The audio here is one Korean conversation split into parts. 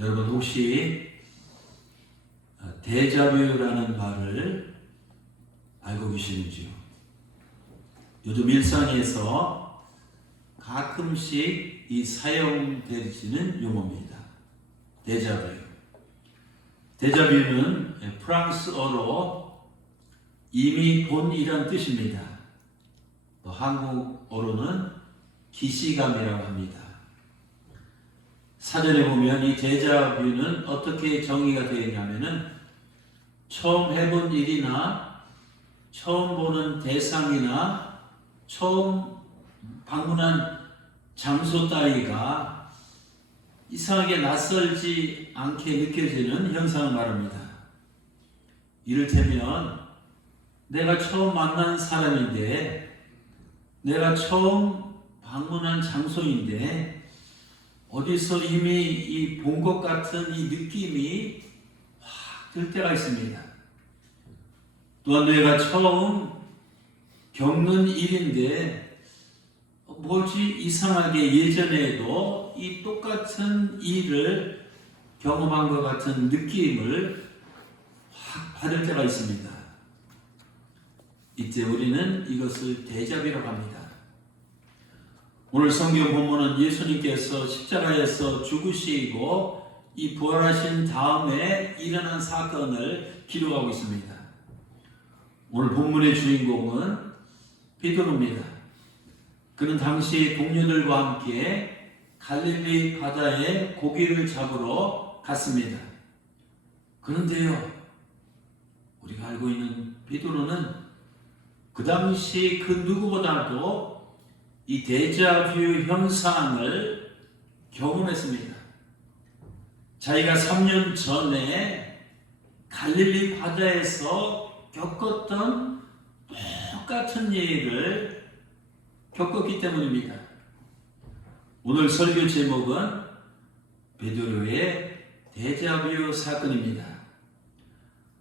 여러분 혹시 데자뷰라는 말을 알고 계시는지요? 요즘 일상에서 가끔씩 이 사용되지는 용어입니다. 데자뷰. 데자뷰는 프랑스어로 이미 본이란 뜻입니다. 또 한국어로는 기시감이라고 합니다. 사전에 보면 이 데자뷰는 어떻게 정의가 되어 있냐면은 처음 해본 일이나 처음 보는 대상이나 처음 방문한 장소 따위가 이상하게 낯설지 않게 느껴지는 현상을 말합니다. 이를테면 내가 처음 만난 사람인데, 내가 처음 방문한 장소인데 어디서 이미 이 본 것 같은 이 느낌이 확 들 때가 있습니다. 또한 내가 처음 겪는 일인데 뭐지 이상하게 예전에도 이 똑같은 일을 경험한 것 같은 느낌을 확 받을 때가 있습니다. 이때 우리는 이것을 데자뷰라고 합니다. 오늘 성경 본문은 예수님께서 십자가에서 죽으시고 이 부활하신 다음에 일어난 사건을 기록하고 있습니다. 오늘 본문의 주인공은 베드로입니다. 그는 당시 동료들과 함께 갈릴리 바다에 고기를 잡으러 갔습니다. 그런데요, 우리가 알고 있는 베드로는 그 당시 그 누구보다도 이 데자뷰 현상을 경험했습니다. 자기가 3년 전에 갈릴리 바다에서 겪었던 똑같은 일을 겪었기 때문입니다. 오늘 설교 제목은 베드로의 데자뷰 사건입니다.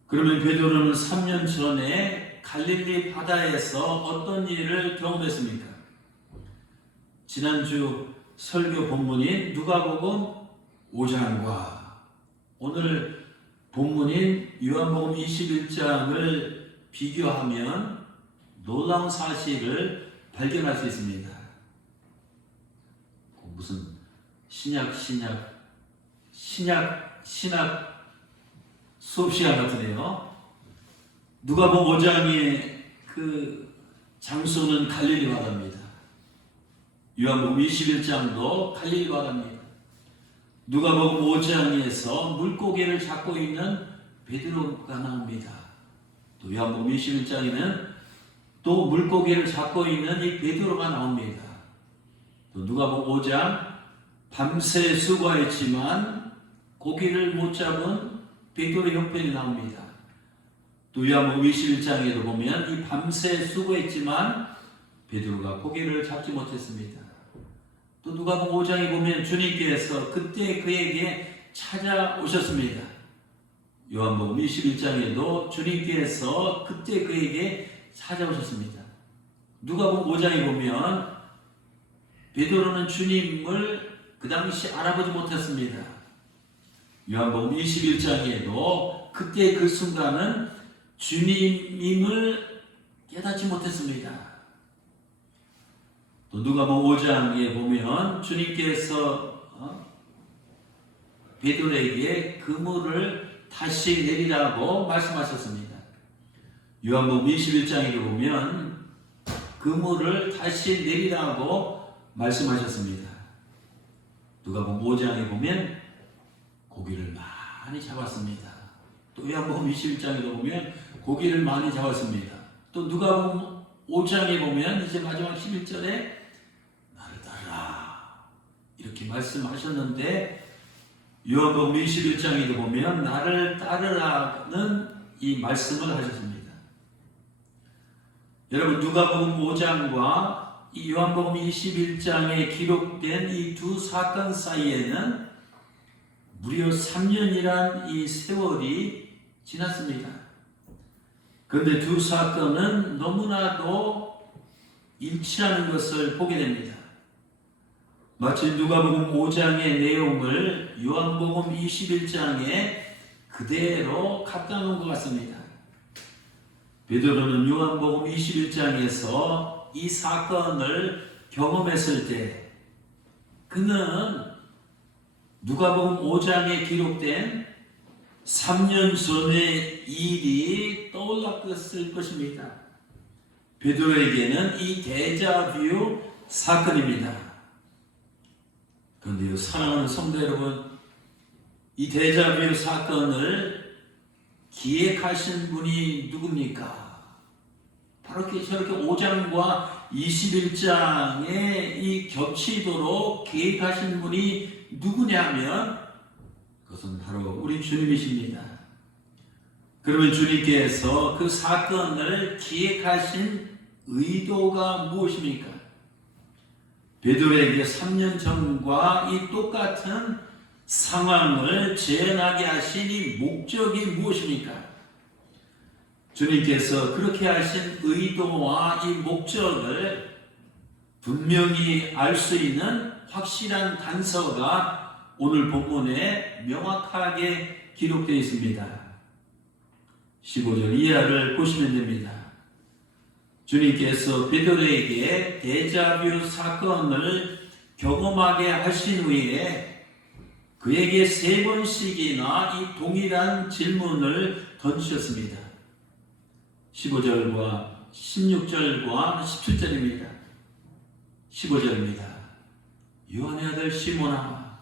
그러면 베드로는 3년 전에 갈릴리 바다에서 어떤 일을 경험했습니까? 지난주 설교 본문인 누가복음 5장과 오늘 본문인 요한복음 21장을 비교하면 놀라운 사실을 발견할 수 있습니다. 무슨 신약 수업 시간 같으네요. 누가복음 5장의 그 장소는 갈릴리 바다입니다. 요한복음 21장도 갈릴리 바다입니다. 누가복음 5장에서 물고기를 잡고 있는 베드로가 나옵니다. 또 요한복음 21장에는 또 물고기를 잡고 있는 이 베드로가 나옵니다. 또 누가복음 5장 밤새 수고했지만 고기를 못 잡은 베드로 형편이 나옵니다. 또 요한복음 21장에도 보면 이 밤새 수고했지만 베드로가 고기를 잡지 못했습니다. 또 누가복음 5장에 보면 주님께서 그때 그에게 찾아오셨습니다. 요한복음 21장에도 주님께서 그때 그에게 찾아오셨습니다. 누가복음 5장에 보면 베드로는 주님을 그 당시 알아보지 못했습니다. 요한복음 21장에도 그때 그 순간은 주님임을 깨닫지 못했습니다. 또 누가복음 5장에 보면 주님께서 베드로에게 그물을 다시 내리라고 말씀하셨습니다. 요한복음 21장에 보면 그물을 다시 내리라고 말씀하셨습니다. 누가복음 5장에 보면 고기를 많이 잡았습니다. 또 요한복음 21장에도 보면 고기를 많이 잡았습니다. 또 누가복음 5장에 보면 이제 마지막 11절에 나를 따르라 이렇게 말씀하셨는데 요한복음 21장에도 보면 나를 따르라는 이 말씀을 하셨습니다. 여러분 누가복음 5장과 이 요한복음 21장에 기록된 이 두 사건 사이에는 무려 3년이란 이 세월이 지났습니다. 그런데 두 사건은 너무나도 일치하는 것을 보게 됩니다. 마치 누가복음 5장의 내용을 요한복음 21장에 그대로 갖다 놓은 것 같습니다. 베드로는 요한복음 21장에서 이 사건을 경험했을 때 그는 누가복음 5장에 기록된 3년 전의 일이 떠올랐을 것입니다. 베드로에게는 이 데자뷰 사건입니다. 그런데요, 사랑하는 성도 여러분, 이 데자뷰 사건을 기획하신 분이 누굽니까? 바로 저렇게 5장과 21장에 이 겹치도록 계획하신 분이 누구냐면 그것은 바로 우리 주님이십니다. 그러면 주님께서 그 사건을 기획하신 의도가 무엇입니까? 베드로에게 3년 전과 이 똑같은 상황을 재현하게 하신 이 목적이 무엇입니까? 주님께서 그렇게 하신 의도와 이 목적을 분명히 알 수 있는 확실한 단서가 오늘 본문에 명확하게 기록되어 있습니다. 15절 이하를 보시면 됩니다. 주님께서 베드로에게 데자뷰 사건을 경험하게 하신 후에 그에게 3번씩이나 이 동일한 질문을 던지셨습니다. 15절과 16절과 17절입니다. 15절입니다. 요한의 아들 시몬아,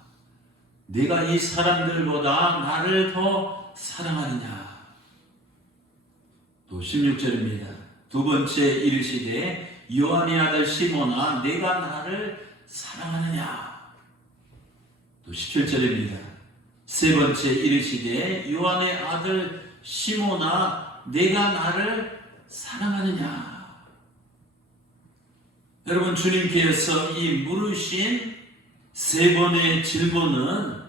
네가 이 사람들보다 나를 더 사랑하느냐? 또 16절입니다. 두 번째 이르시되 요한의 아들 시몬아, 네가 나를 사랑하느냐? 또 17절입니다. 세 번째 이르시되 요한의 아들 시몬아, 네가 나를 사랑하느냐? 여러분, 주님께서 이 물으신 3번의 질문은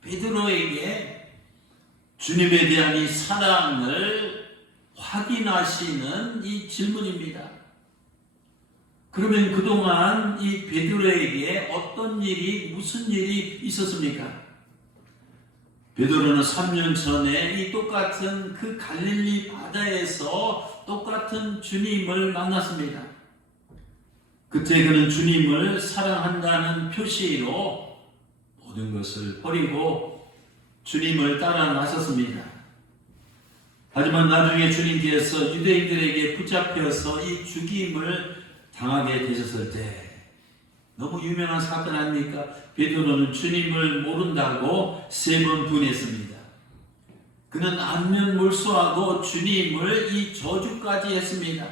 베드로에게 주님에 대한 이 사랑을 확인하시는 이 질문입니다. 그러면 그동안 이 베드로에게 어떤 일이, 무슨 일이 있었습니까? 베드로는 3년 전에 이 똑같은 그 갈릴리 바다에서 똑같은 주님을 만났습니다. 그때 그는 주님을 사랑한다는 표시로 모든 것을 버리고 주님을 따라 나섰습니다. 하지만 나중에 주님께서 유대인들에게 붙잡혀서 이 죽임을 당하게 되셨을 때 너무 유명한 사건 아닙니까? 베드로는 주님을 모른다고 3번 분했습니다. 그는 안면몰수하고 주님을 이 저주까지 했습니다.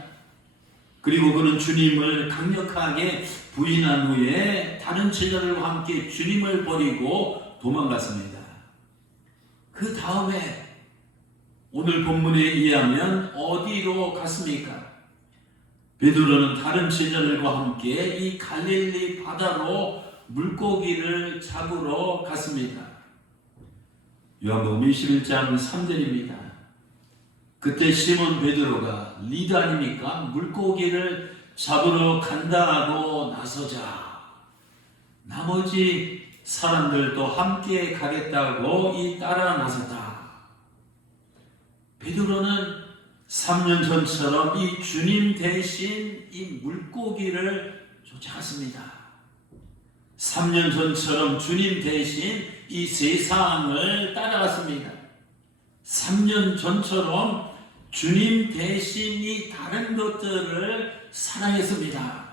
그리고 그는 주님을 강력하게 부인한 후에 다른 제자들과 함께 주님을 버리고 도망갔습니다. 그 다음에 오늘 본문에 의하면 어디로 갔습니까? 베드로는 다른 제자들과 함께 이 갈릴리 바다로 물고기를 잡으러 갔습니다. 요한복음 21장 3절입니다. 그때 시몬 베드로가 리더 아닙니까? 물고기를 잡으러 간다 하고 나서자 나머지 사람들도 함께 가겠다고 이 따라 나섰다. 베드로는 3년 전처럼 이 주님 대신 이 물고기를 쫓아갔습니다. 3년 전처럼 주님 대신 이 세상을 따라갔습니다. 3년 전처럼 주님 대신 이 다른 것들을 사랑했습니다.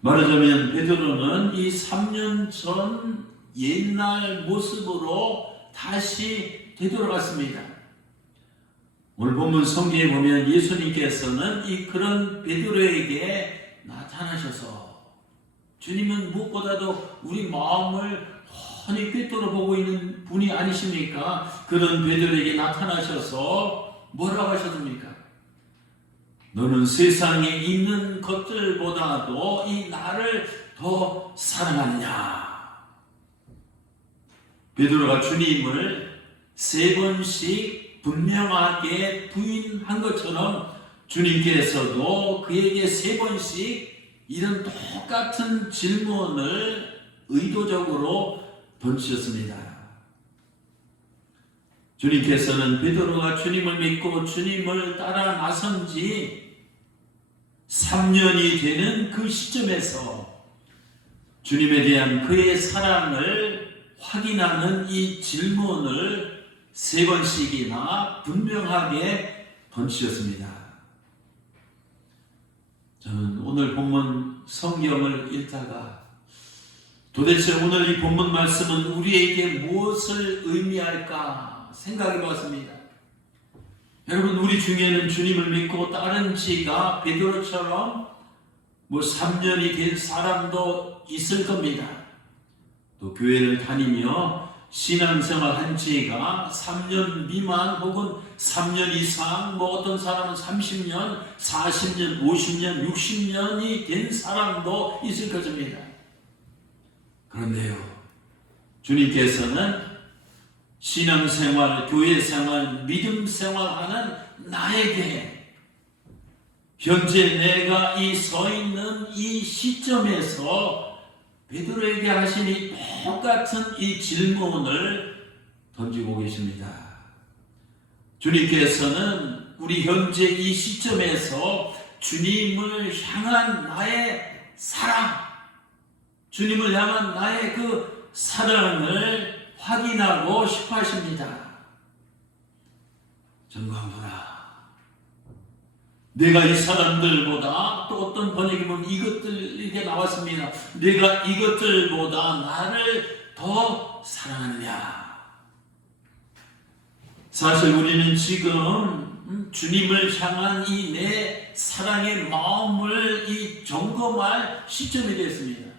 말하자면 베드로는 이 3년 전 옛날 모습으로 다시 되돌아갔습니다. 오늘 본문 성경에 보면 예수님께서는 이 그런 베드로에게 나타나셔서 주님은 무엇보다도 우리 마음을 훤히 꿰뚫어 보고 있는 분이 아니십니까? 그런 베드로에게 나타나셔서 뭐라고 하셨습니까? 너는 세상에 있는 것들보다도 이 나를 더 사랑하느냐? 베드로가 주님을 3번씩 분명하게 부인한 것처럼 주님께서도 그에게 3번씩 이런 똑같은 질문을 의도적으로 던지셨습니다. 주님께서는 베드로가 주님을 믿고 주님을 따라 나선 지 3년이 되는 그 시점에서 주님에 대한 그의 사랑을 확인하는 이 질문을 3번씩이나 분명하게 던지셨습니다. 저는 오늘 본문 성경을 읽다가 도대체 오늘 이 본문 말씀은 우리에게 무엇을 의미할까 생각해 보았습니다. 여러분, 우리 중에는 주님을 믿고 따른 지가 베드로처럼 3년이 된 사람도 있을 겁니다. 또 교회를 다니며 신앙생활 한 지가 3년 미만 혹은 3년 이상, 어떤 사람은 30년, 40년, 50년, 60년이 된 사람도 있을 것입니다. 그런데요, 주님께서는 신앙생활, 교회생활, 믿음생활하는 나에게 현재 내가 서 있는 이 시점에서 베드로에게 하신 이 똑같은 이 질문을 던지고 계십니다. 주님께서는 우리 현재 이 시점에서 주님을 향한 나의 사랑, 주님을 향한 나의 그 사랑을 확인하고 싶어 하십니다. 정광훈아, 내가 이 사람들보다, 또 어떤 번역에 보면 이것들 이렇게 나왔습니다. 내가 이것들보다 나를 더 사랑하느냐. 사실 우리는 지금 주님을 향한 이 내 사랑의 마음을 점검할 시점이 됐습니다.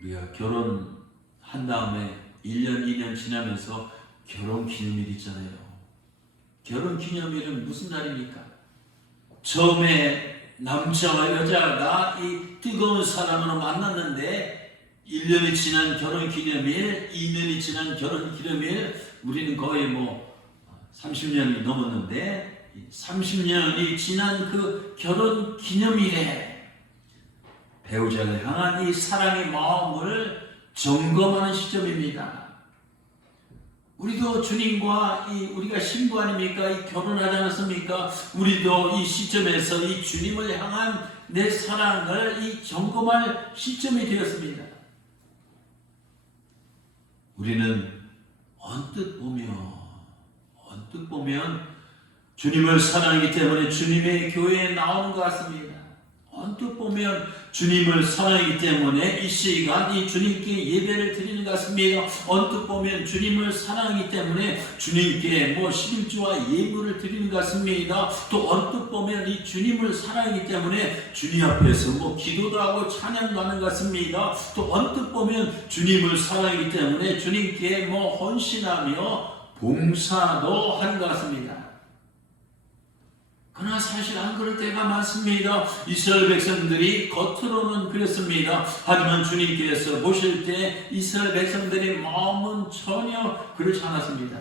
우리가 결혼한 다음에 1년, 2년 지나면서 결혼 기념일 있잖아요. 결혼 기념일은 무슨 날입니까? 처음에 남자와 여자가 이 뜨거운 사랑으로 만났는데 1년이 지난 결혼 기념일, 2년이 지난 결혼 기념일, 우리는 거의 30년이 넘었는데 30년이 지난 그 결혼 기념일에 배우자를 향한 이 사랑의 마음을 점검하는 시점입니다. 우리도 주님과 우리가 신부 아닙니까? 결혼하지 않았습니까? 우리도 이 시점에서 이 주님을 향한 내 사랑을 점검할 시점이 되었습니다. 우리는 언뜻 보면 주님을 사랑하기 때문에 주님의 교회에 나오는 것 같습니다. 언뜻 보면 주님을 사랑하기 때문에 이 시간 이 주님께 예배를 드리는 것 같습니다. 언뜻 보면 주님을 사랑하기 때문에 주님께 11조와 예물을 드리는 것 같습니다. 또 언뜻 보면 이 주님을 사랑하기 때문에 주님 앞에서 기도도 하고 찬양도 하는 것 같습니다. 또 언뜻 보면 주님을 사랑하기 때문에 주님께 헌신하며 봉사도 하는 것 같습니다. 그러나 사실 안 그럴 때가 많습니다. 이스라엘 백성들이 겉으로는 그랬습니다. 하지만 주님께서 보실 때 이스라엘 백성들의 마음은 전혀 그렇지 않았습니다.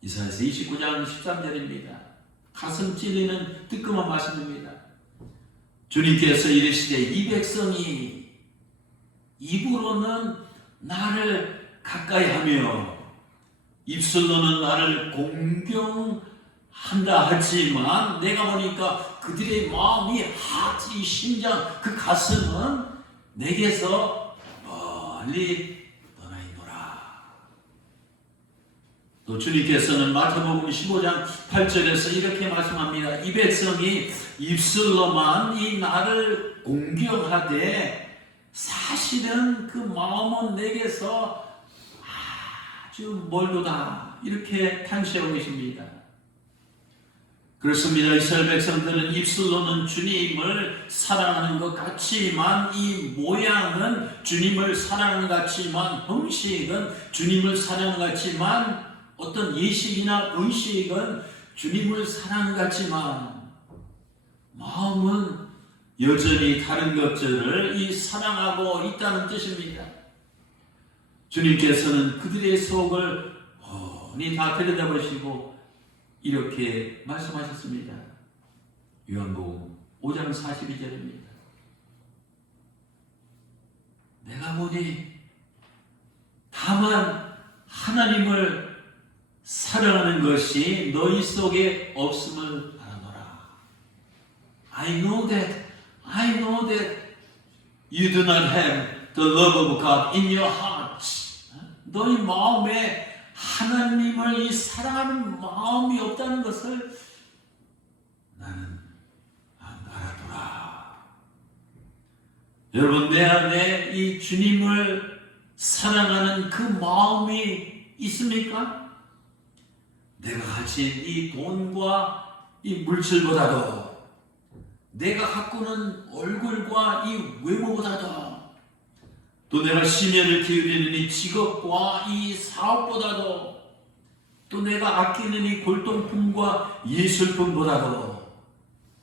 이사야서 29장 13절입니다. 가슴 찔리는 뜨끔한 말씀입니다. 주님께서 이르시되 이 백성이 입으로는 나를 가까이 하며 입술로는 나를 공경한다 하지만 내가 보니까 그들의 마음이 이 심장, 그 가슴은 내게서 멀리 떠나 있노라. 또 주님께서는 마태복음 15장 8절에서 이렇게 말씀합니다. 이 백성이 입술로만 나를 공경하되 사실은 그 마음은 내게서 아주 멀도다. 이렇게 탄식하고 계십니다. 그렇습니다. 이스라엘 백성들은 입술로는 주님을 사랑하는 것 같지만 이 모양은 주님을 사랑하는 것 같지만 형식은 주님을 사랑하는 것 같지만 어떤 예식이나 의식은 주님을 사랑하는 것 같지만 마음은 여전히 다른 것들을 사랑하고 있다는 뜻입니다. 주님께서는 그들의 속을 뻔히 다 들여다보시고 이렇게 말씀하셨습니다. 요한복음 5장 42절입니다. 내가 보니 다만 하나님을 사랑하는 것이 너희 속에 없음을 알아노라. I know that you do not have the love of God in your hearts. 너희 마음에 하나님을 이 사랑하는 마음이 없다는 것을 나는 알아두라. 여러분, 내 안에 이 주님을 사랑하는 그 마음이 있습니까? 내가 가진 이 돈과 이 물질보다도, 내가 가꾸는 얼굴과 이 외모보다도, 또 내가 심혈을 기울이는 이 직업과 이 사업보다도, 또 내가 아끼는 이 골동품과 예술품보다도,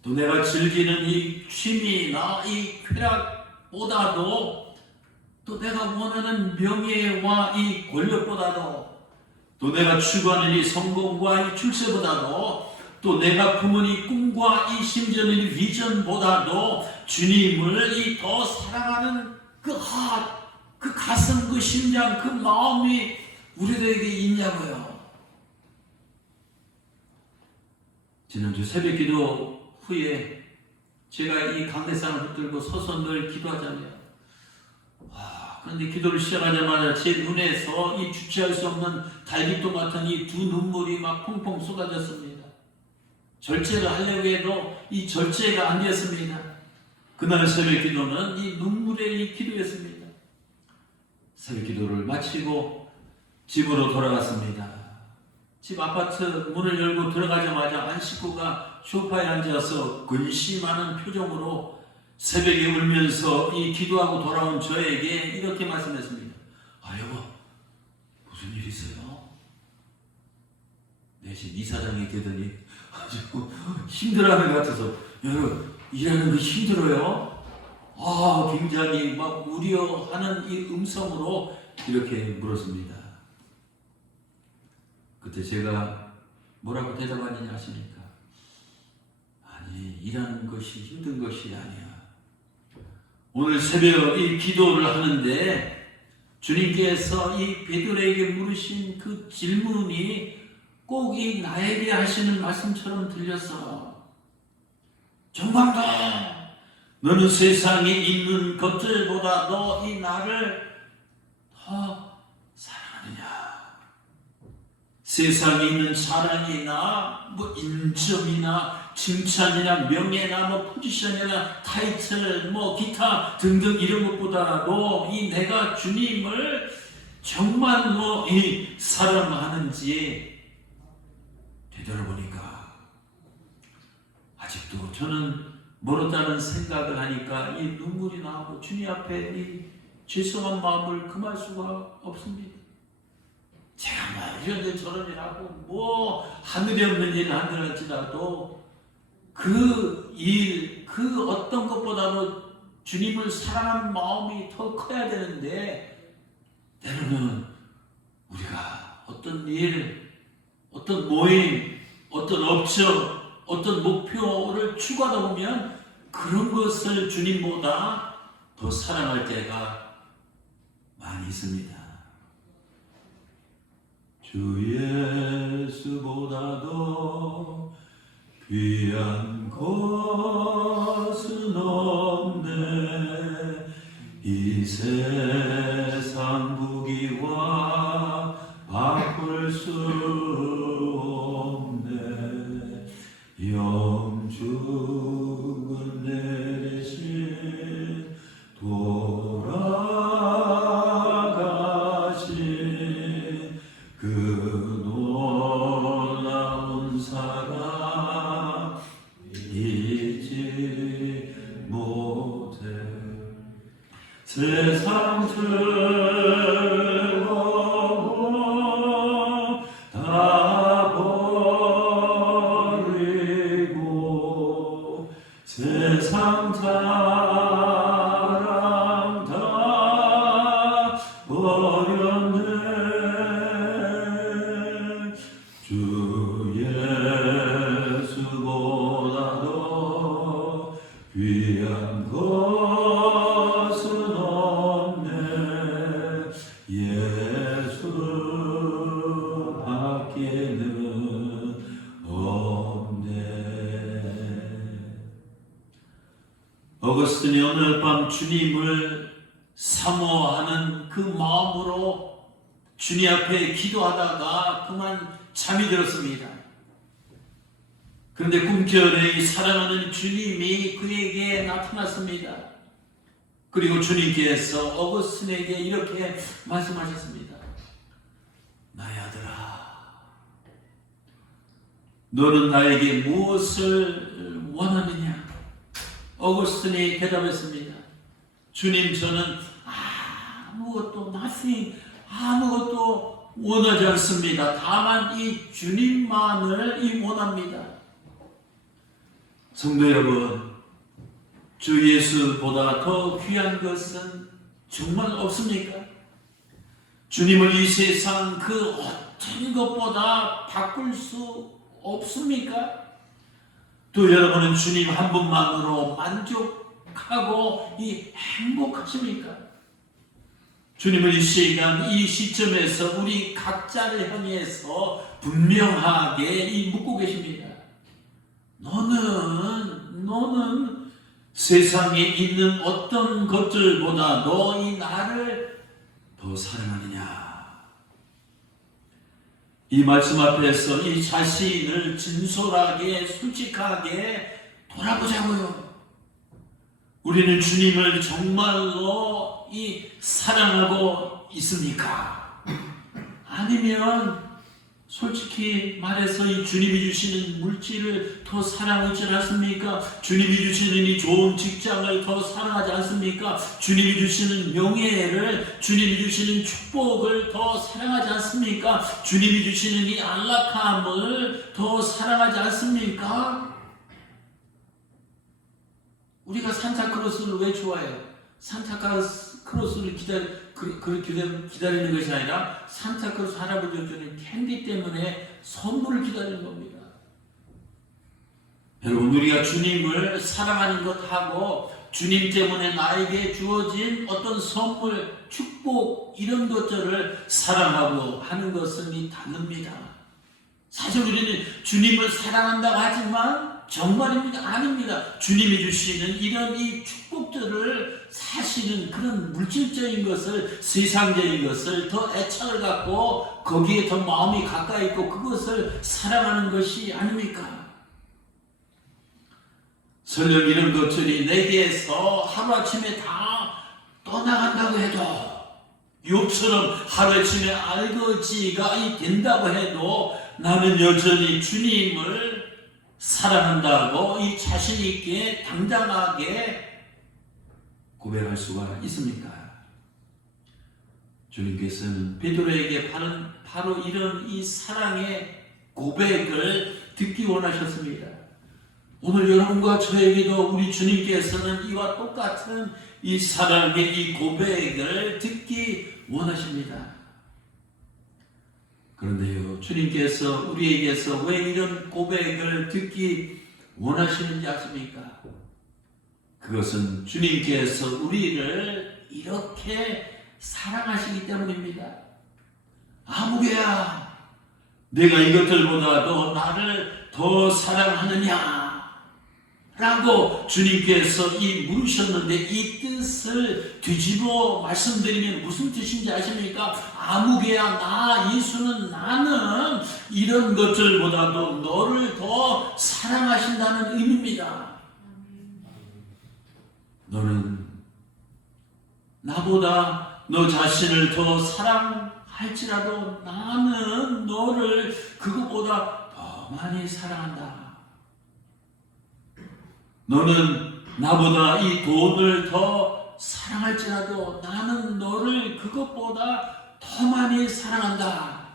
또 내가 즐기는 이 취미나 이 쾌락보다도, 또 내가 원하는 명예와 이 권력보다도, 또 내가 추구하는 이 성공과 이 출세보다도, 또 내가 품은 이 꿈과 이 심지어는 이 비전보다도 주님을 이 더 사랑하는 그 가슴, 그 심장, 그 마음이 우리들에게 있냐고요. 지난주 새벽기도 후에 제가 이 강대상을 붙들고 서서 늘 기도하잖아요. 그런데 기도를 시작하자마자 제 눈에서 이 주체할 수 없는 달빛도 같은 이 두 눈물이 막 펑펑 쏟아졌습니다. 절제를 하려고 해도 이 절제가 안 되었습니다. 그날 새벽 기도는 이 눈물의 이 기도였습니다. 새벽 기도를 마치고 집으로 돌아갔습니다. 집 아파트 문을 열고 들어가자마자 안 식구가 소파에 앉아서 근심하는 표정으로 새벽에 울면서 이 기도하고 돌아온 저에게 이렇게 말씀했습니다. 여보, 무슨 일 있어요? 내신 이사장이 되더니 아주 힘들어하는 것 같아서, 여러분, 일하는 거 힘들어요? 굉장히 막 우려하는 이 음성으로 이렇게 물었습니다. 그때 제가 뭐라고 대답하는지 아십니까? 아니, 일하는 것이 힘든 것이 아니야. 오늘 새벽 이 기도를 하는데 주님께서 이 베드로에게 물으신 그 질문이 꼭 이 나에게 하시는 말씀처럼 들렸어. 정말로 너는 세상에 있는 것들보다 너 이 나를 더 사랑하느냐? 세상에 있는 사랑이나 뭐 인정이나 칭찬이나 명예나 뭐 포지션이나 타이틀 뭐 기타 등등 이런 것보다도 이 내가 주님을 정말로 이 사랑하는지 되돌아보니까 아직도 저는 멀었다는 생각을 하니까 이 눈물이 나고 주님 앞에 이 죄송한 마음을 금할 수가 없습니다. 제가 뭐 이런 데 저런 일 하고 뭐 하늘에 없는 일을 한다할지라도 그 일, 그 어떤 것보다도 주님을 사랑하는 마음이 더 커야 되는데, 때로는 우리가 어떤 일, 어떤 모임, 어떤 업적, 어떤 목표를 추구하다 보면 그런 것을 주님보다 더 사랑할 때가 많이 있습니다. 주 예수보다도 귀한 것은 없네. 이 세상 무기와 바꿀 수 없네. 영죽은 내 대신 돌아가신 그 놀라운 사랑 잊지 못해. 세상 즐거움 다 버리고 세상 사랑 다 버렸네. 주 예수보다도 어거스틴이 오늘 밤 주님을 사모하는 그 마음으로 주님 앞에 기도하다가 그만 잠이 들었습니다. 그런데 꿈결에 이 사랑하는 주님이 그에게 나타났습니다. 그리고 주님께서 어거스틴에게 이렇게 말씀하셨습니다. 나의 아들아, 너는 나에게 무엇을 원하느냐? 어거스틴이 대답했습니다. 주님, 저는 아무것도 아무것도 원하지 않습니다. 다만 이 주님만을 원합니다. 성도 여러분, 주 예수보다 더 귀한 것은 정말 없습니까? 주님을 이 세상 그 어떤 것보다 바꿀 수 없습니까? 또 여러분은 주님 한 분만으로 만족하고 행복하십니까? 주님은 이 시간, 이 시점에서 우리 각자를 향해서 분명하게 묻고 계십니다. 너는 세상에 있는 어떤 것들보다 너희 나를 더 사랑하느냐? 이 말씀 앞에서 이 자신을 진솔하게 솔직하게 돌아보자고요. 우리는 주님을 정말로 사랑하고 있습니까? 아니면 솔직히 말해서 이 주님이 주시는 물질을 더 사랑하지 않습니까? 주님이 주시는 이 좋은 직장을 더 사랑하지 않습니까? 주님이 주시는 명예를, 주님이 주시는 축복을 더 사랑하지 않습니까? 주님이 주시는 이 안락함을 더 사랑하지 않습니까? 우리가 산타크로스를 왜 좋아해요? 산타크로스를 기다리는 것이 아니라 산타크로스 할아버지가 주는 캔디 때문에 선물을 기다리는 겁니다. 여러분, 우리가 주님을 사랑하는 것하고 주님 때문에 나에게 주어진 어떤 선물, 축복 이런 것들을 사랑하고 하는 것은 다릅니다. 사실 우리는 주님을 사랑한다고 하지만 정말입니다. 아닙니다. 주님이 주시는 이런 이 축복들을 사실은 그런 물질적인 것을, 세상적인 것을 더 애착을 갖고 거기에 더 마음이 가까이 있고 그것을 사랑하는 것이 아닙니까? 설령 이런 것들이 내게서 하루아침에 다 떠나간다고 해도, 욥처럼 하루아침에 알거지가 된다고 해도 나는 여전히 주님을 사랑한다고 이 자신 있게 당당하게 고백할 수가 있습니까? 주님께서는 베드로에게 바로 이런 이 사랑의 고백을 듣기 원하셨습니다. 오늘 여러분과 저에게도 우리 주님께서는 이와 똑같은 이 사랑의 이 고백을 듣기 원하십니다. 그런데요, 주님께서 우리에게서 왜 이런 고백을 듣기 원하시는지 아십니까? 그것은 주님께서 우리를 이렇게 사랑하시기 때문입니다. 아무개야, 내가 이것들보다도 나를 더 사랑하느냐? 라고 주님께서 물으셨는데, 이 뜻을 뒤집어 말씀드리면 무슨 뜻인지 아십니까? 아무개야, 예수는 나는 이런 것들보다도 너를 더 사랑하신다는 의미입니다. 너는 나보다 너 자신을 더 사랑할지라도 나는 너를 그것보다 더 많이 사랑한다. 너는 나보다 이 돈을 더 사랑할지라도 나는 너를 그것보다 더 많이 사랑한다.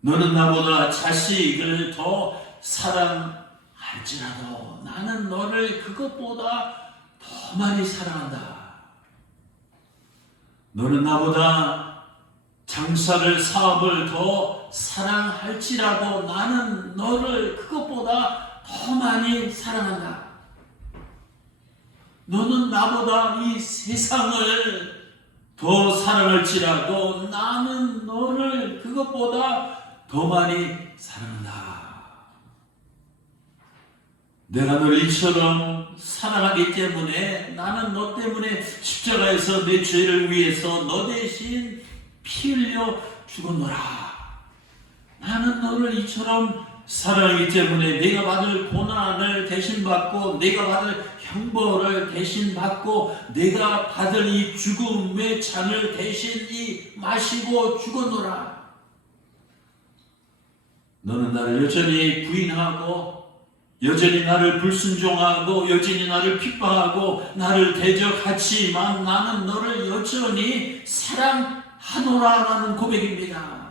너는 나보다 자식을 더 사랑할지라도 나는 너를 그것보다 더 많이 사랑한다. 너는 나보다 장사를, 사업을 더 사랑할지라도 나는 너를 그것보다 더 많이 사랑한다. 너는 나보다 이 세상을 더 사랑할지라도 나는 너를 그것보다 더 많이 사랑한다. 내가 널 이처럼 사랑하기 때문에 나는 너 때문에 십자가에서 내 죄를 위해서 너 대신 피 흘려 죽었노라. 나는 너를 이처럼 사랑하기 때문에 내가 받을 고난을 대신 받고 내가 받을 형벌을 대신 받고 내가 받을 이 죽음의 잔을 대신 마시고 죽었노라. 너는 나를 여전히 부인하고 여전히 나를 불순종하고 여전히 나를 핍박하고 나를 대적하지만 나는 너를 여전히 사랑하노라라는 고백입니다.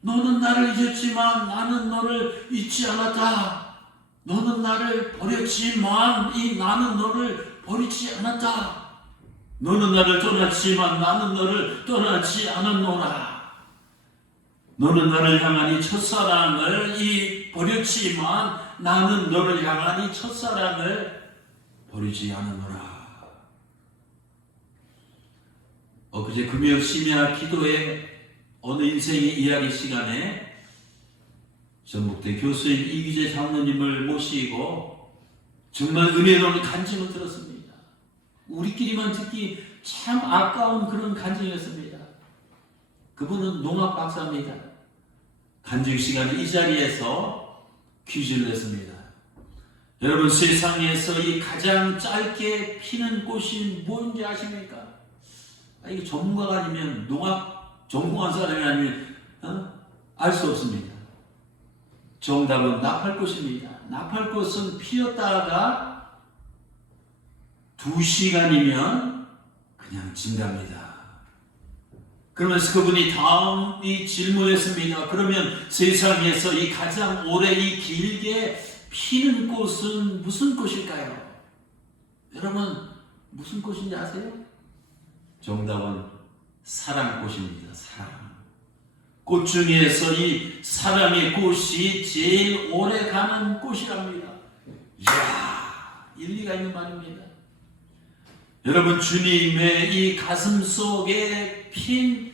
너는 나를 잊었지만 나는 너를 잊지 않았다. 너는 나를 버렸지만 나는 너를 버리지 않았다. 너는 나를 떠났지만 나는 너를 떠나지 않았노라. 너는 나를 향한 이 첫사랑을 버렸지만 나는 너를 향한 이 첫사랑을 버리지 않았노라. 엊그제 금요 심야 기도에 어느 인생의 이야기 시간에 전북대 교수인 이기재 장로님을 모시고 정말 은혜로운 간증을 들었습니다. 우리끼리만 듣기 참 아까운 그런 간증이었습니다. 그분은 농학 박사입니다. 간증 시간에 이 자리에서 퀴즈를 냈습니다. 여러분, 세상에서 이 가장 짧게 피는 꽃이 뭔지 아십니까? 이게 전문가가 아니면 농학 전공한 사람이 아니면 알 수 없습니다. 정답은 나팔꽃입니다. 나팔꽃은 피었다가 2시간이면 그냥 진답니다. 그러면서 그분이 다음 질문을 했습니다. 그러면 세상에서 이 가장 오래 길게 피는 꽃은 무슨 꽃일까요? 여러분, 무슨 꽃인지 아세요? 정답은 사랑꽃입니다. 사랑. 꽃 중에서 이 사랑의 꽃이 제일 오래 가는 꽃이랍니다. 이야, 일리가 있는 말입니다. 여러분, 주님의 이 가슴 속에 핀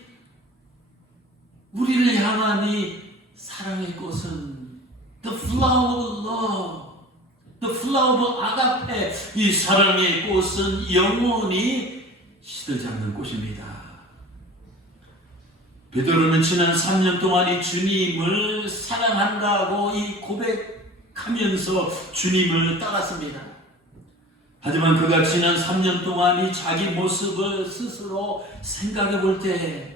우리를 향한 이 사랑의 꽃은 The flower of love, The flower of agape. 이 사랑의 꽃은 영원히 시들지 않는 꽃입니다. 베드로는 지난 3년 동안 이 주님을 사랑한다고 고백하면서 주님을 따랐습니다. 하지만 그가 지난 3년 동안 이 자기 모습을 스스로 생각해 볼 때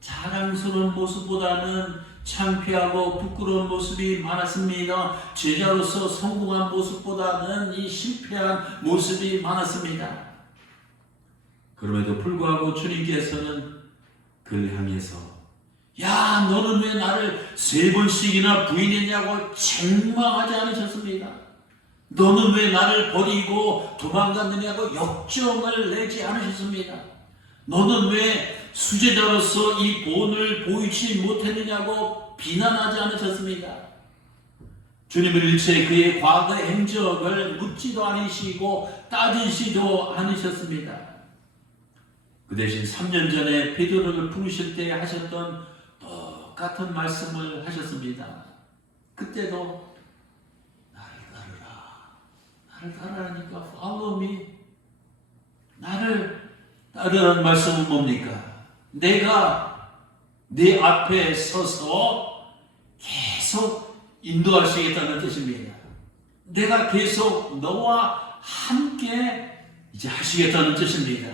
자랑스러운 모습보다는 창피하고 부끄러운 모습이 많았습니다. 제자로서 성공한 모습보다는 이 실패한 모습이 많았습니다. 그럼에도 불구하고 주님께서는 그를 향해서 야, 너는 왜 나를 3번씩이나 부인했냐고 책망하지 않으셨습니다. 너는 왜 나를 버리고 도망갔느냐고 역정을 내지 않으셨습니다. 너는 왜 수제자로서 이 본을 보이지 못했느냐고 비난하지 않으셨습니다. 주님은 일체 그의 과거 행적을 묻지도 않으시고 따지시도 않으셨습니다. 그 대신 3년 전에 베드로를 부르실 때 하셨던 똑같은 말씀을 하셨습니다. 그때도 나를 따르라니까 follow me. 나를 따르라는 말씀은 뭡니까? 내가 네 앞에 서서 계속 인도하시겠다는 뜻입니다. 내가 계속 너와 함께 이제 하시겠다는 뜻입니다.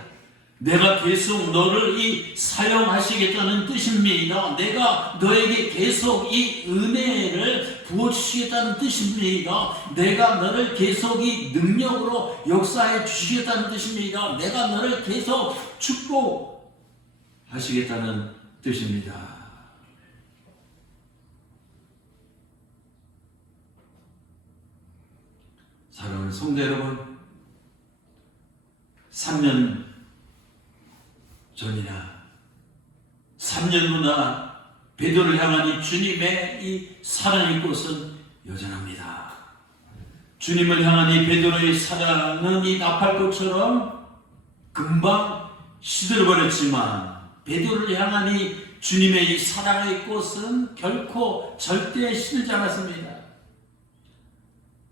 내가 계속 너를 사용하시겠다는 뜻입니다. 내가 너에게 계속 이 은혜를 부어주시겠다는 뜻입니다. 내가 너를 계속 이 능력으로 역사해 주시겠다는 뜻입니다. 내가 너를 계속 축복하시겠다는 뜻입니다. 사랑하는 성도 여러분, 3년 전이나 3년 후나 베드로를 향한 이 주님의 이 사랑의 꽃은 여전합니다. 주님을 향한 이 베드로의 사랑은 이 나팔꽃처럼 금방 시들어버렸지만 베드로를 향한 이 주님의 이 사랑의 꽃은 결코 절대 시들지 않았습니다.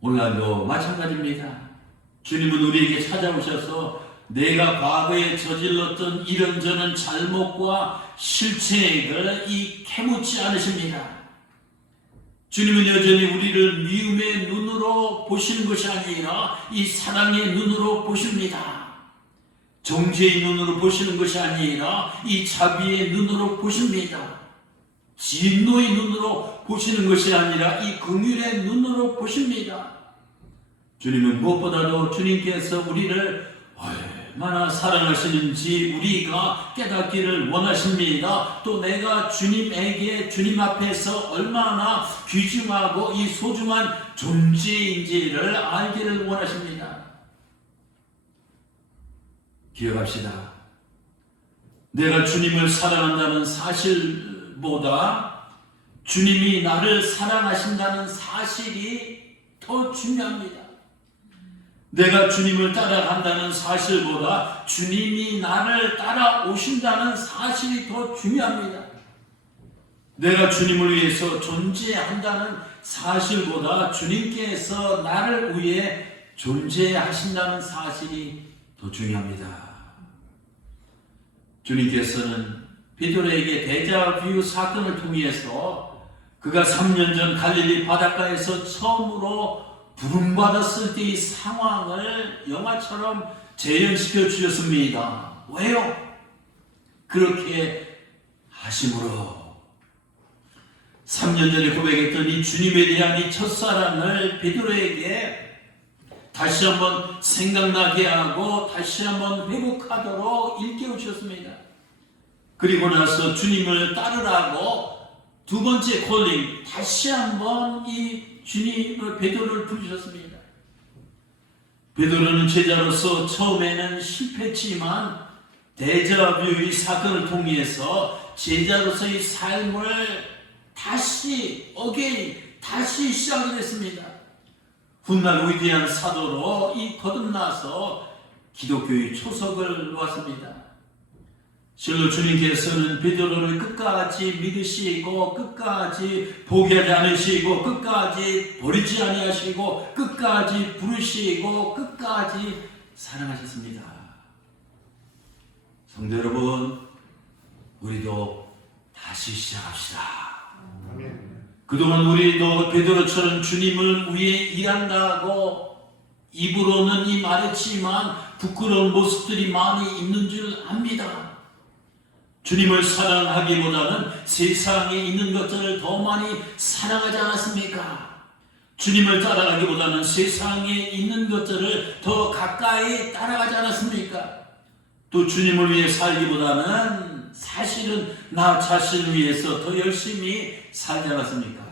오늘날도 마찬가지입니다. 주님은 우리에게 찾아오셔서 내가 과거에 저질렀던 이런저런 잘못과 실책을 캐묻지 않으십니다. 주님은 여전히 우리를 미움의 눈으로 보시는 것이 아니라 이 사랑의 눈으로 보십니다. 정죄의 눈으로 보시는 것이 아니라 이 자비의 눈으로 보십니다. 진노의 눈으로 보시는 것이 아니라 이 긍휼의 눈으로 보십니다. 주님은 무엇보다도 주님께서 우리를 얼마나 사랑하시는지 우리가 깨닫기를 원하십니다. 또 내가 주님 앞에서 얼마나 귀중하고 이 소중한 존재인지를 알기를 원하십니다. 기억합시다. 내가 주님을 사랑한다는 사실보다 주님이 나를 사랑하신다는 사실이 더 중요합니다. 내가 주님을 따라간다는 사실보다 주님이 나를 따라오신다는 사실이 더 중요합니다. 내가 주님을 위해서 존재한다는 사실보다 주님께서 나를 위해 존재하신다는 사실이 더 중요합니다. 주님께서는 베드로에게 데자뷰 사건을 통해서 그가 3년 전 갈릴리 바닷가에서 처음으로 부름받았을 때의 상황을 영화처럼 재현시켜 주셨습니다. 왜요? 그렇게 하심으로 3년 전에 고백했던 이 주님에 대한 이 첫사랑을 베드로에게 다시 한번 생각나게 하고 다시 한번 회복하도록 일깨워 주셨습니다. 그리고 나서 주님을 따르라고 두 번째 콜링, 다시 한번 이 주님을 베드로를 부르셨습니다. 베드로는 제자로서 처음에는 실패했지만 데자뷰의 사건을 통해서 제자로서의 삶을 다시 시작을 했습니다. 훗날 위대한 사도로 거듭나서 기독교의 초석을 놓았습니다. 실로 주님께서는 베드로를 끝까지 믿으시고 끝까지 포기하지 않으시고 끝까지 버리지 아니하시고 끝까지 부르시고 끝까지 사랑하셨습니다. 성도 여러분, 우리도 다시 시작합시다. 아멘. 그동안 우리도 베드로처럼 주님을 위해 일한다고 입으로는 말했지만 부끄러운 모습들이 많이 있는 줄 압니다. 주님을 사랑하기보다는 세상에 있는 것들을 더 많이 사랑하지 않았습니까? 주님을 따라가기보다는 세상에 있는 것들을 더 가까이 따라가지 않았습니까? 또 주님을 위해 살기보다는 사실은 나 자신을 위해서 더 열심히 살지 않았습니까?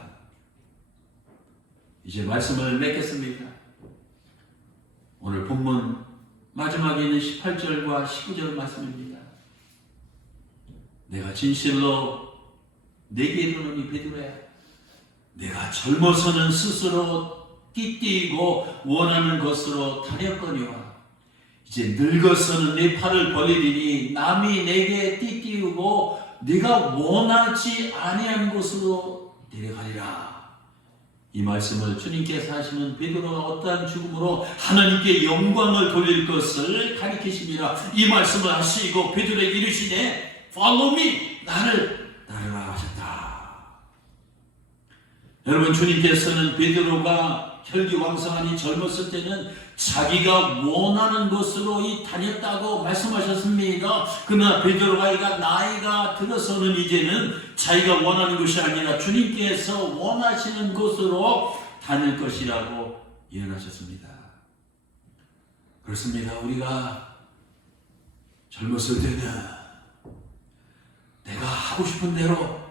이제 말씀을 맺겠습니다. 오늘 본문 마지막에 있는 18절과 19절 말씀입니다. 내가 진실로 내게 이르노니 베드로야, 내가 젊어서는 스스로 띠띠고 원하는 것으로 다녔거니와 이제 늙어서는 내 팔을 벌리리니 남이 내게 띠띠우고 네가 원하지 아니한 곳으로 데려가리라. 이 말씀을 주님께서 하시는 베드로가 어떠한 죽음으로 하나님께 영광을 돌릴 것을 가리키십니다. 이 말씀을 하시고 베드로에게 이르시되 Follow me, 나를 따르라 하셨다. 여러분, 주님께서는 베드로가 혈기왕성하니 젊었을 때는 자기가 원하는 곳으로 다녔다고 말씀하셨습니다. 그러나 베드로가 나이가 들어서는 이제는 자기가 원하는 것이 아니라 주님께서 원하시는 곳으로 다닐 것이라고 예언하셨습니다. 그렇습니다. 우리가 젊었을 때는 내가 하고 싶은 대로,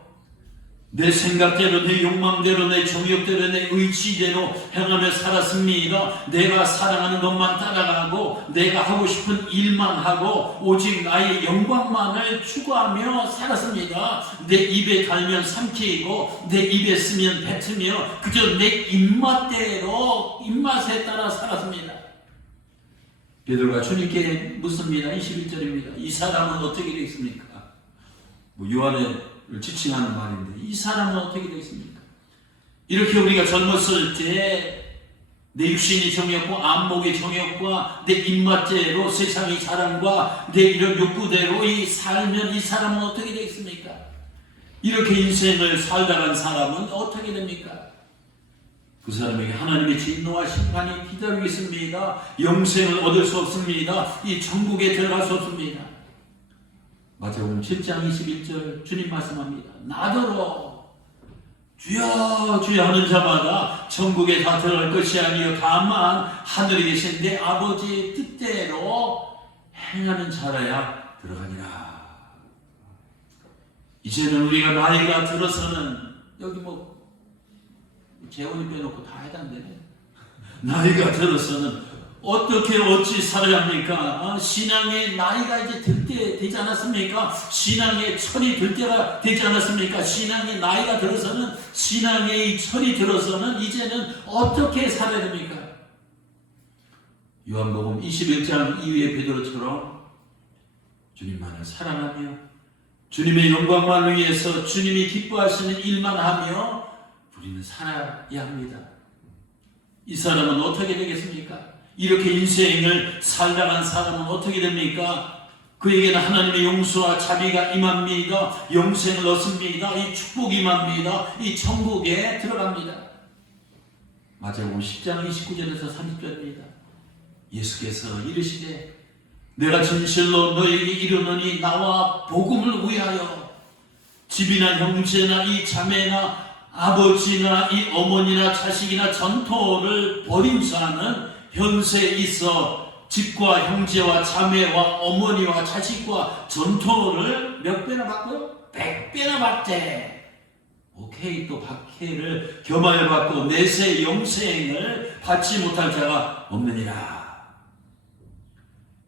내 생각대로, 내 욕망대로, 내 정욕대로, 내 의지대로 행하며 살았습니다. 내가 사랑하는 것만 따라가고 내가 하고 싶은 일만 하고 오직 나의 영광만을 추구하며 살았습니다. 내 입에 달면 삼키고 내 입에 쓰면 뱉으며 그저 내 입맛대로 입맛에 따라 살았습니다. 베드로가 주님께 묻습니다. 21절입니다. 이 사람은 어떻게 되겠습니까? 요한을 지칭하는 말인데 이 사람은 어떻게 되겠습니까? 이렇게 우리가 젊었을 때 내 육신이 정욕과 안목의 정욕과 내 입맛대로 세상의 자랑과 내 이런 욕구대로 살면 이 사람은 어떻게 되겠습니까? 이렇게 인생을 살다간 사람은 어떻게 됩니까? 그 사람에게 하나님의 진노와 심판이 기다리고 있습니다. 영생을 얻을 수 없습니다. 이 천국에 들어갈 수 없습니다. 마태복음 7장 21절 주님 말씀합니다. 나더러 주여 주여 하는 자마다 천국에 다 들어갈 것이 아니요 다만 하늘에 계신 내 아버지의 뜻대로 행하는 자라야 들어가니라. 이제는 우리가 나이가 들어서는 여기 재혼이 빼놓고 다 해당되네. 나이가 들어서는 어떻게 어찌 살아야 합니까? 신앙의 나이가 이제 들 때 되지 않았습니까? 신앙의 철이 들 때가 되지 않았습니까? 신앙의 나이가 들어서는, 신앙의 철이 들어서는 이제는 어떻게 살아야 됩니까? 요한복음 21장 이후에 베드로처럼 주님만을 사랑하며 주님의 영광만을 위해서 주님이 기뻐하시는 일만 하며 우리는 살아야 합니다. 이 사람은 어떻게 되겠습니까? 이렇게 인생을 살다간 사람은 어떻게 됩니까? 그에게는 하나님의 용서와 자비가 임합니다. 영생을 얻습니다. 이 축복이 임합니다. 이 천국에 들어갑니다. 마태복음 10장 29절에서 30절입니다. 예수께서 이르시되 내가 진실로 너에게 이르노니 나와 복음을 위하여 집이나 형제나 이 자매나 아버지나 이 어머니나 자식이나 전토를 버림사는 현세에 있어 집과 형제와 자매와 어머니와 자식과 전토를 몇 배나 받고? 100배나 받되 오케이 또 박해를 겸하여 받고 내세 영생을 받지 못할 자가 없느니라.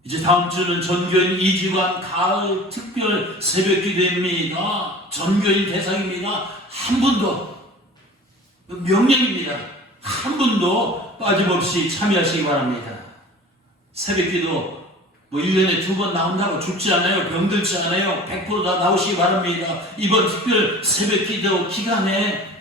이제 다음 주는 전교인 2주간 가을 특별 새벽기도입니다. 전교인 대상입니다. 한 분도 명령입니다. 한 분도 빠짐없이 참여하시기 바랍니다. 새벽기도 1년에 2번 나온다고 죽지 않아요. 병들지 않아요. 100% 다 나오시기 바랍니다. 이번 특별 새벽기도 기간에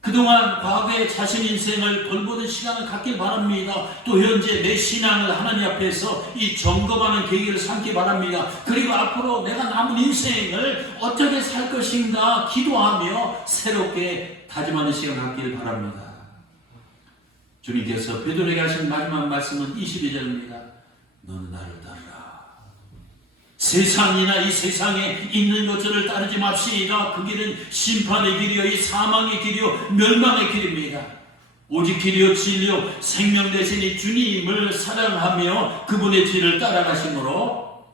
그동안 과거의 자신 인생을 돌보는 시간을 갖길 바랍니다. 또 현재 내 신앙을 하나님 앞에서 이 점검하는 계기를 삼기 바랍니다. 그리고 앞으로 내가 남은 인생을 어떻게 살 것인가 기도하며 새롭게 다짐하는 시간 갖길 바랍니다. 주님께서 베드로에게 하신 마지막 말씀은 22절입니다. 너는 나를 따르라. 세상이나 이 세상에 있는 것들을 따르지 맙시다. 그 길은 심판의 길이요 이 사망의 길이요 멸망의 길입니다. 오직 길이요 진리요 생명 되신 이 주님을 사랑하며 그분의 뒤를 따라가심으로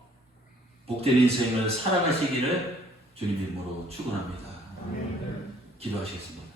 복된 인생을 살아가시기를 주님 이름으로 축원합니다. 기도하시겠습니다.